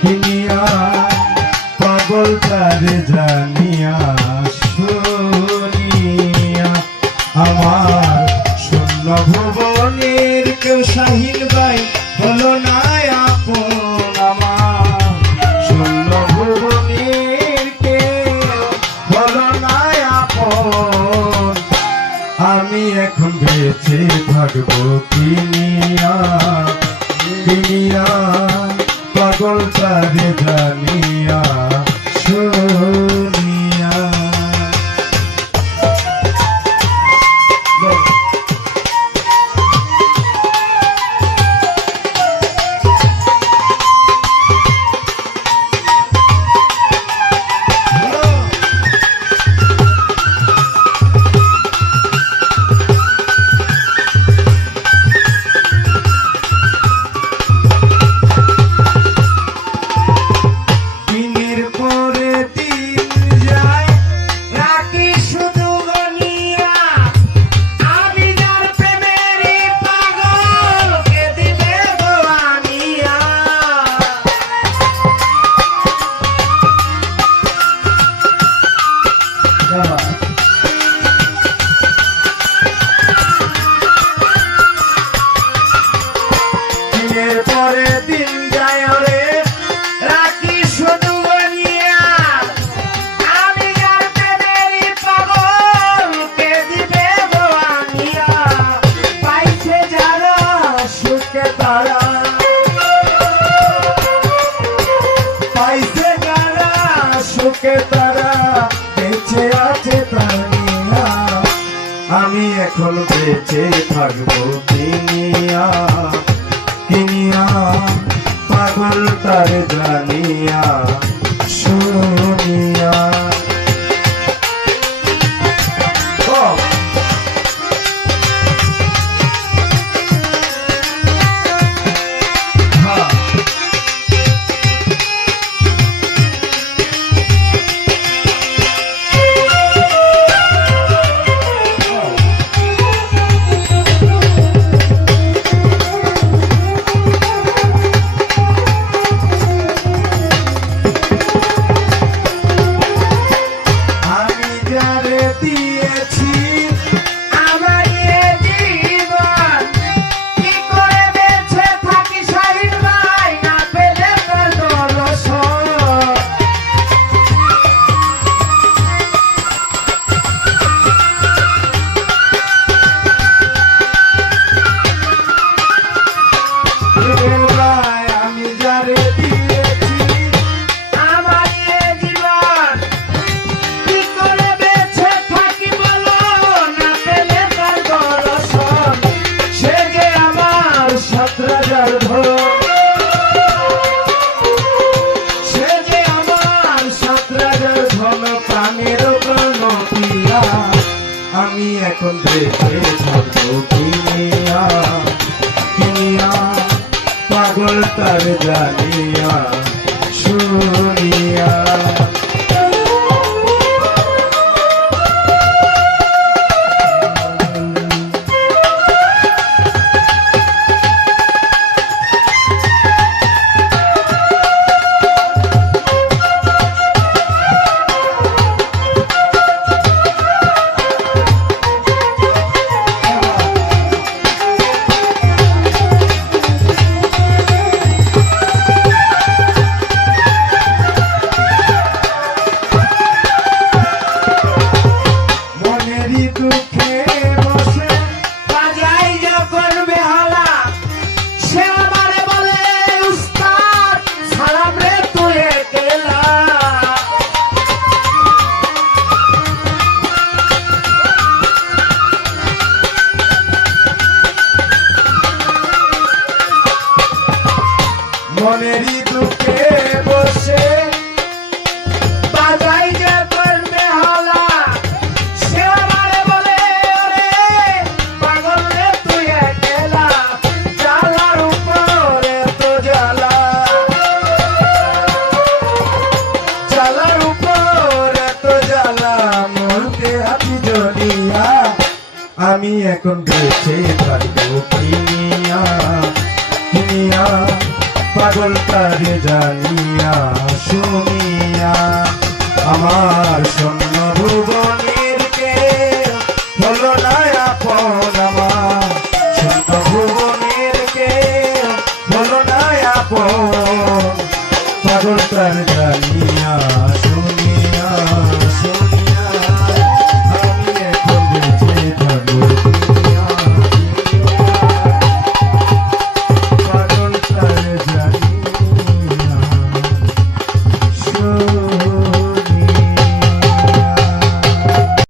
কিনিয়া পাগল তারে জানিয়া শুনিয়া আমার শূন্য ভুবনের কেউ শাহিন ভাই হলো না আপন আমার শূন্য ভুবনের কেউ হলো না আপন আমি এখন বেঁচে থাকবো কিনিয়া কিনিয়া পাগল তারে জানিয়া শুনিয়া। আমি এখন বেঁচে থাকবো কিনিয়া কিনিয়া পাগল তার জানিয়া শুনিয়া। আমি এখন বেঁচে থাকবো কিনিয়া কিনিয়া পাগল তার জানিয়া শুনিয়া। মনেরই দুঃখে বসে বাজাই যখন বেহালা সে আমারে বলে ওরে পাগল রে তুই একলা জ্বালার উপরে তো জ্বালা জ্বালার উপরে তো জ্বালা মরতে হাতি জড়িয়া আমি এখন বেঁচে থাকবো কিনিয়া কিনিয়া পাগল তারে জানিয়া শুনিয়া আমার শূন্য ভুবনের কে হলো না আপন